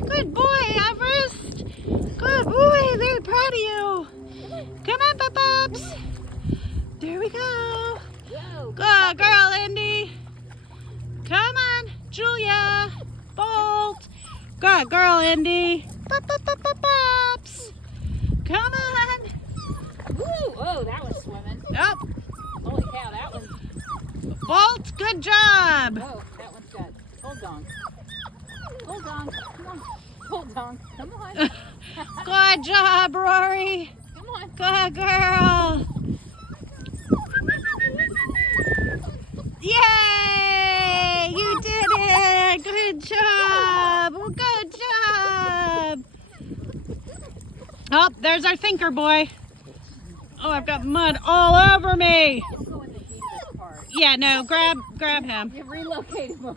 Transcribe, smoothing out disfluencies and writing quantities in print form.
Good boy, Everest. Good boy. Very proud of you. Come on, Pups. There we go. Good girl, Indy. Come on, Julia. Bolt. Good girl, Indy. Pups. Come on. Woo! Oh, that was swimming. Up. Holy cow, that one. Bolt, good job. Oh, that one's good. Hold on. Hold on. Come on. Hold on. Come on. Good job, Rory. Come on. Good girl. Yay! You did it. Good job. Good job. Oh, there's our thinker boy. Oh, I've got mud all over me. Don't go in the deepest part. Yeah, no, grab him. You relocated him.